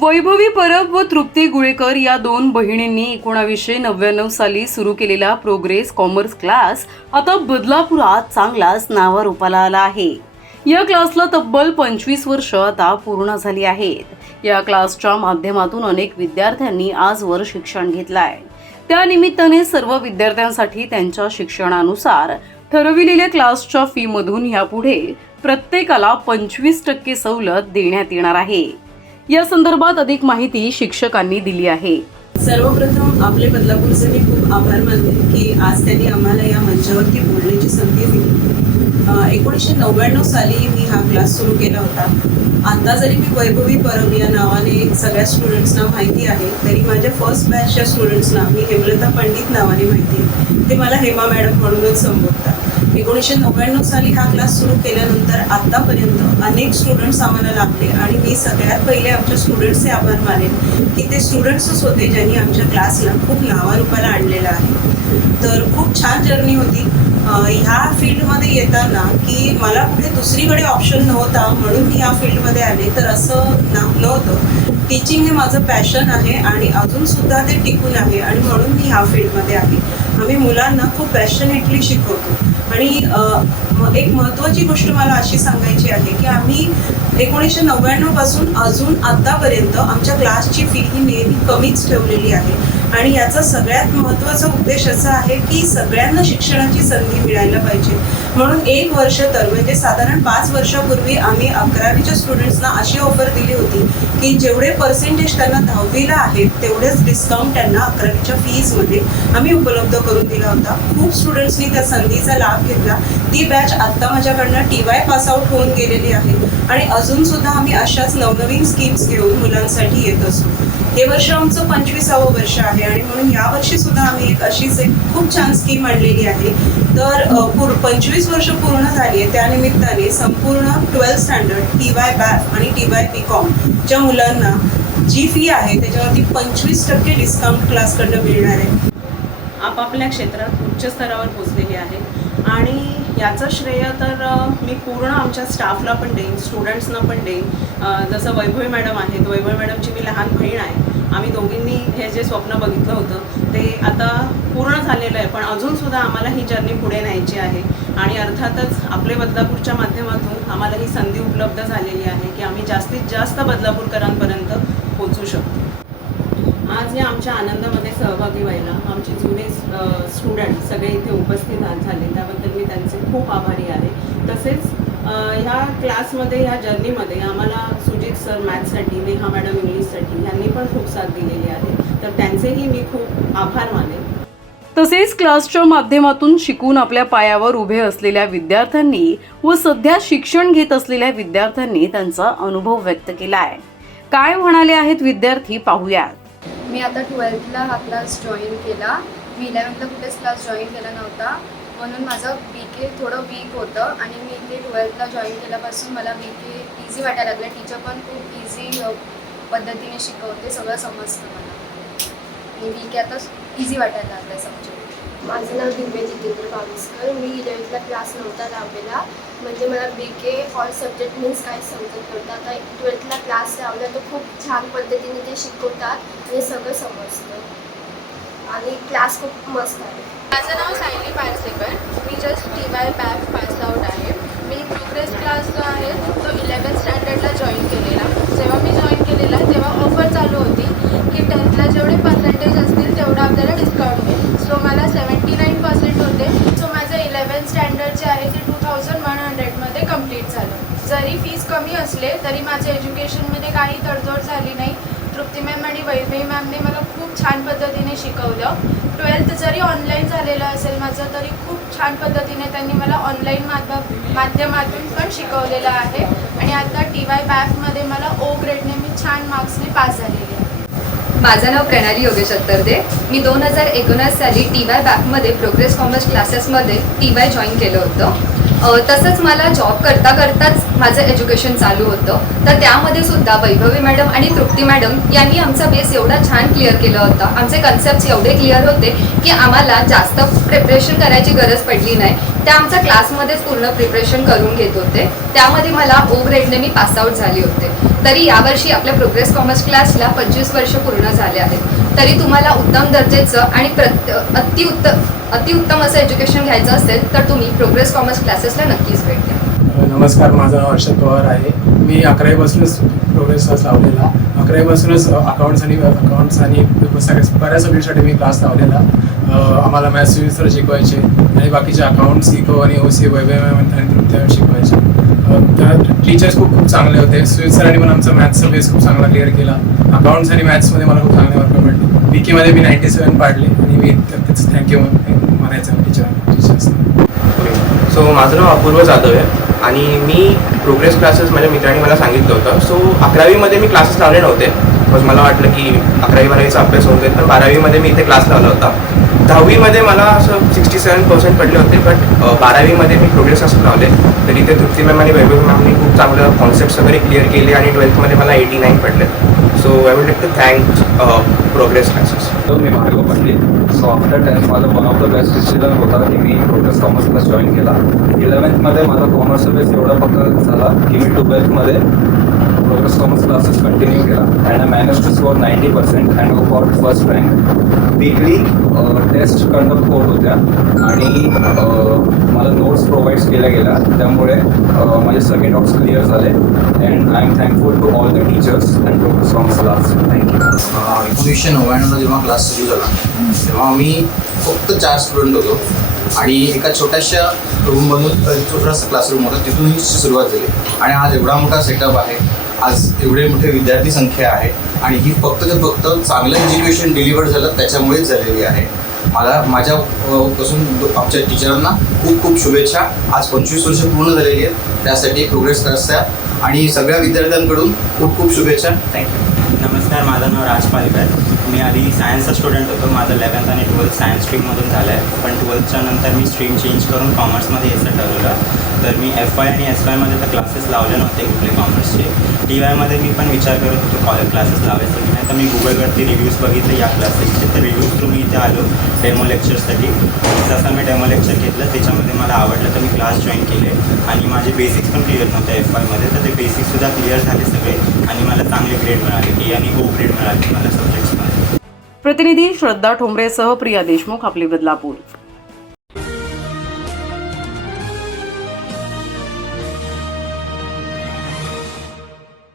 वैभवी परब व तृप्ती गुळेकर या दोन बहिणींनी एकोणावीसशे नव्याण्णव साली सुरू केलेला प्रोग्रेस कॉमर्स क्लास आता बदलापुरात चांगलाच नावारूपाला आला आहे. या क्लासला तब्बल पंचवीस वर्ष आता पूर्ण झाली आहेत. या क्लासच्या माध्यमातून अनेक विद्यार्थ्यांनी आजवर शिक्षण घेतलंय. त्यानिमित्ताने सर्व विद्यार्थ्यांसाठी त्यांच्या शिक्षणानुसार ठरविलेल्या क्लासच्या फीमधून यापुढे प्रत्येकाला पंचवीस टक्के सवलत देण्यात येणार आहे. या संदर्भात अधिक माहिती शिक्षकांनी दिली आहे. सर्वप्रथम आपले बदलापूरचे मी खूप आभार मानते की आज त्यांनी आम्हाला या मंचावरती बोलण्याची संधी दिली. एकोणीसशे नव्याण्णव साली मी हा क्लास सुरू केला होता. आता जरी मी वैभवी परब या नावाने सगळ्या स्टुडंट्सना माहिती आहे तरी माझ्या फर्स्ट बॅचच्या स्टुडंट्सना मी हेमलता पंडित नावाने माहिती आहे. ते मला हेमा मॅडम म्हणूनच संबोधतात. एकोणीसशे नव्याण्णव साली हा क्लास सुरू केल्यानंतर आतापर्यंत अनेक स्टुडंट्स आम्हाला लागले आणि मी सगळ्यात पहिले आमच्या स्टुडंट्सचे आभार मानेन की ते स्टुडंट्सच होते ज्यांनी आमच्या क्लासला खूप नावारूपाला आणलेलं आहे. तर खूप छान जर्नी होती. ह्या फील्डमध्ये येताना की मला कुठे दुसरीकडे ऑप्शन नव्हता म्हणून मी ह्या फील्डमध्ये आले. तर असं ना नव्हतं टीचिंग हे माझं पॅशन आहे आणि अजूनसुद्धा ते टिकून आहे आणि म्हणून मी ह्या फील्डमध्ये आली. आम्ही मुलांना खूप पॅशनेटली शिकवतो. आणि एक महत्त्वाची गोष्ट मला अशी सांगायची आहे की आम्ही एकोणीसशे नव्याण्णवपासून अजून आत्तापर्यंत आमच्या क्लासची फी ही नेहमी कमीच ठेवलेली आहे. आणि याचा सगळ्यात महत्त्वाचा उद्देश असा आहे की सगळ्यांना शिक्षणाची संधी मिळायला पाहिजे. म्हणून एक वर्ष तर म्हणजे साधारण पाच वर्षापूर्वी आम्ही अकरावीच्या स्टुडंट्सना अशी ऑफर दिली होती की जेवढे पर्सेंटेज त्यांना दहावीला आहेत तेवढेच डिस्काउंट त्यांना अकरावीच्या फीजमध्ये आम्ही उपलब्ध करून दिला होता. खूप स्टुडंट्सनी त्या संधीचा लाभ घेतला. ती बॅच आत्ता माझ्याकडनं टी वाय पास आउट होऊन गेलेली आहे. आणि अजून सुद्धा आम्ही अशाच नवनवीन स्कीम्स घेऊन मुलांसाठी येत असतो. हे वर्ष आमचं पंचवीसावं वर्ष आहे आणि म्हणून या वर्षी सुद्धा आम्ही एक अशीच एक खूप छान स्कीम आणलेली आहे. तर पूर पंचवीस वर्ष पूर्ण झाली आहे. त्यानिमित्ताने संपूर्ण twelfth standard T Y BAF आणि टी वाय बी कॉमच्या मुलांना जी फी आहे त्याच्यावरती पंचवीस टक्के डिस्काउंट क्लासकडनं मिळणार आहे. आपापल्या क्षेत्रात उच्च स्तरावर पोचलेली आहे. आणि याचं श्रेय तर मी पूर्ण आमच्या स्टाफला पण देईन स्टुडंट्सना पण देईन. जसं वैभवी मॅडम आहेत वैभवी मॅडमची मी लहान बहीण आहे. आम्ही दोघींनी हे जे स्वप्न बघितलं होतं ते आता पूर्ण झालेलं आहे. पण अजूनसुद्धा आम्हाला ही जर्नी पुढे न्यायची आहे. आणि अर्थातच आपले बदलापूरच्या माध्यमातून आम्हाला ही संधी उपलब्ध झालेली आहे की आम्ही जास्तीत जास्त बदलापूरकरांपर्यंत पोचू शकतो. आज या आमच्या आनंदामध्ये सहभागी व्हायला आमचे जुने स्टुडंट सगळे इथे उपस्थित झाले. त्याबद्दल मी त्यांचे खूप आभारी आहे. तसेच ह्या क्लासमध्ये ह्या जर्नीमध्ये आम्हाला सुजित सर मॅथ्ससाठी नेहा मॅडम इंग्लिशसाठी यांनी पण खूप साथ दिलेली आहे. तर त्यांचेही मी खूप आभार मानेन. तसेच क्लासच्या माध्यमातून शिकून आपल्या पायावर उभे असलेल्या विद्यार्थ्यांनी व सध्या शिक्षण घेत असलेल्या विद्यार्थ्यांनी त्यांचा अनुभव व्यक्त केला आहे काय म्हणाले आहेत विद्यार्थी पाहूयात. मी आता ट्वेल्थला हा क्लास जॉईन केला. मी इलेवनला कुठेच क्लास जॉईन केला नव्हता. म्हणून माझं बी के थोडं वीक होतं आणि मी इथे ट्वेल्थला जॉईन केल्यापासून मला बी के इझी वाटायला लागलं. टीचर पण खूप इझी पद्धतीने शिकवते सगळं समजतं मला. आणि बी के आता इझी वाटायला लागलं सब्जेक्ट माझं नाव दिव्या जितेंद्र बाविस्कर. मी इलेवन्थला क्लास नव्हता लावलेला. म्हणजे मला बी के ऑल सब्जेक्ट मीन्स काय समजत नव्हतं. आता ट्वेल्थला क्लास लावला तर खूप छान पद्धतीने ते शिकवतात आणि सगळं समजतं. आणि क्लास खूप मस्त आहे. माझं नाव सायली पारसेकर. मी just T Y BAF pass out आहे. मी प्रोग्रेस क्लास जो आहे तो इलेवन स्टँडर्डला जॉईन केलेला. जेव्हा मी जॉईन केलेला तेव्हा ऑफर चालू होती की टेन्थला जेवढे पर्सेंटेज असतील तेवढं आपल्याला डिस्काउंट मिळेल सो मला सेवन्टी नाईन पर्सेंट होते सो माझं इलेवन स्टँडर्ड जे आहे ते टू थाउजंड वन हंड्रेडमध्ये कंप्लीट झालं जरी फीस कमी असले तरी माझ्या एज्युकेशनमध्ये काही तडजोड झाली नाही. तृप्ती मॅम आणि वैभवी मॅमने मला खूप छान पद्धतीने शिकवलं. ट्वेल्थ जरी ऑनलाईन झालेलं असेल माझं तरी खूप छान पद्धतीने त्यांनी मला ऑनलाईन माध्यम माध्यमातून पण शिकवलेलं आहे. आणि आता टी वाय बॅफमध्ये मला ओ ग्रेडने मी छान मार्क्सने पास झालेली आहे. माझं नाव प्रणाली योगेश अत्तरदे मी दोन हजार एकोणास साली टी वाय बॅकमध्ये प्रोग्रेस कॉमर्स क्लासेसमध्ये टी वाय जॉईन केलं होतं. तसंच मला जॉब करता करताच माझं एज्युकेशन चालू होतं. तर त्यामध्ये सुद्धा वैभवी मॅडम आणि तृप्ती मॅडम यांनी आमचा बेस एवढा छान क्लिअर केला होता. आमचे कन्सेप्ट एवढे क्लिअर होते की आम्हाला जास्त प्रिपरेशन करायची गरज पडली नाही. त्या आमच्या क्लासमध्येच पूर्ण प्रिपरेशन करून घेत होते. त्यामध्ये मला ओ ग्रेडने मी पासआउट झाले होते. तरी यावर्षी आपल्या प्रोग्रेस कॉमर्स क्लासला पंचवीस वर्ष पूर्ण झाले आहेत. तरी तुम्हाला उत्तम दर्जेचं आणि प्रत अतिउत्तम अतिउत्तम असं एज्युकेशन घ्यायचं असेल तर तुम्ही प्रोग्रेस कॉमर्स क्लासेसला नक्कीच भेट द्या नमस्कार माझं नाव हर्षद पवार आहे मी अकरावीपासूनच प्रोग्रेस क्लास लावलेला अकरावीपासूनच अकाउंट्स आणि अकाउंट्स आणि सगळ्या बऱ्याच सब्जेक्टसाठी मी क्लास लावलेला आम्हाला मॅथ्स सर शिकवायचे आणि बाकीचे अकाउंट्स इको आणि ओ सी वैभव आणि नृत्य शिकवायचे टीचर्स खूप खूप चांगले होते. सुजित सरांनी पण आमचा मॅथ्सचा बेस खूप चांगला क्लिअर केला. अकाउंट्स आणि मॅथ्समध्ये मला खूप चांगले मार्क पडले के मध्ये मी नाईन्टी सेवन पाडले आणि मी त्याचं थँक्यू म्हणायचं टीचर टीचर्स सो माझं नाव अपूर्व जाधव आहे आणि मी प्रोग्रेस क्लासेस माझ्या मित्रांनी मला सांगितलं होतं. सो अकरावीमध्ये मी क्लासेस लावले नव्हते. बिकॉज मला वाटलं की अकरावी बारावीचा अभ्यास होऊन जाईल. पण बारावीमध्ये मी इथे क्लास लावला होता. दहावीमध्ये मला असं सिक्स्टी सेवन पर्सेंट पडले होते बट बारावीमध्ये मी प्रोग्रेस असं लावले. तर इथे तृप्ती मॅम आणि वैभव मॅमनी खूप चांगलं कॉन्सेप्ट्स वगैरे क्लिअर केले आणि ट्वेल्थमध्ये मला एटी नाईन पडले. So I would like to thanks progress classes तर मी Bhargav Patil so after tenth माझं one of the best decision होता की मी प्रोग्रेस कॉमर्स क्लास जॉईन केला. इलेवन्थमध्ये माझा कॉमर्सचा बेस एवढा पक्का झाला की मी ट्वेल्थमध्ये प्रोग्रेस कॉमर्स क्लासेस कंटिन्यू केला. And I manage to score ninety percent and go for first rank weekly test conduct होत होत्या. आणि अ, मला नोट्स प्रोव्हाइड केल्या गेल्या. त्यामुळे अ, माझे सगळे डॉक्स क्लिअर झाले. And I am thankful to all the teachers and progress commerce class thank you एकोणीसशे नव्याण्णवला जेव्हा क्लास सुरू झाला तेव्हा आम्ही फक्त चार स्टुडंट होतो. आणि एका छोट्याशा रूममधून छोटासा क्लासरूम होता तिथून ही सुरुवात झाली. आणि आज एवढा मोठा सेटअप आहे आज एवढे मोठे विद्यार्थी संख्या आहे आणि ही फक्त तर फक्त चांगलं एज्युकेशन डिलिव्हर झालं त्याच्यामुळेच झालेली आहे. मला माझ्या पासून आमच्या टीचरांना खूप खूप शुभेच्छा. आज पंचवीस वर्ष पूर्ण झालेली आहेत त्यासाठी प्रोग्रेस क्लासच्या आणि सगळ्या विद्यार्थ्यांकडून खूप खूप शुभेच्छा. थँक्यू नमस्कार माझं नाव राज पालकर मी आधी सायन्सचा स्टुडंट होतो. माझं इलेवन्थ आणि ट्वेल्थ सायन्स स्ट्रीममधून झालं आहे पण ट्वेल्थच्या नंतर मी स्ट्रीम चेंज करून कॉमर्समध्ये यायचं ठरवलं तर मी एफ वाय आणि एस वायमध्ये तर क्लासेस लावले नव्हते कुठले कॉमर्सचे डी वायमध्ये मी पण विचार करत होतो कॉलेज क्लासेस लावायचे की नाही. तर मी गुगलवरती रिव्ह्यूज बघितले या क्लासेसचे तर रिव्ह्यूज थ्रू मी इथे आलो डेमो लेक्चरसाठी जसं मी डेमो लेक्चर घेतलं त्याच्यामध्ये मला आवडलं तर मी क्लास जॉईन केले. आणि माझे बेसिक्स पण क्लिअर नव्हते एफ वायमध्ये तर ते बेसिक्ससुद्धा क्लिअर झाले सगळे. आणि मला चांगले ग्रेड मिळाले की आणि गो ग्रेड मिळाले मला सब्जेक्ट्समध्ये प्रतिनिधी श्रद्धा ठोंबरेसह प्रिया देशमुख आपली बदलापूर.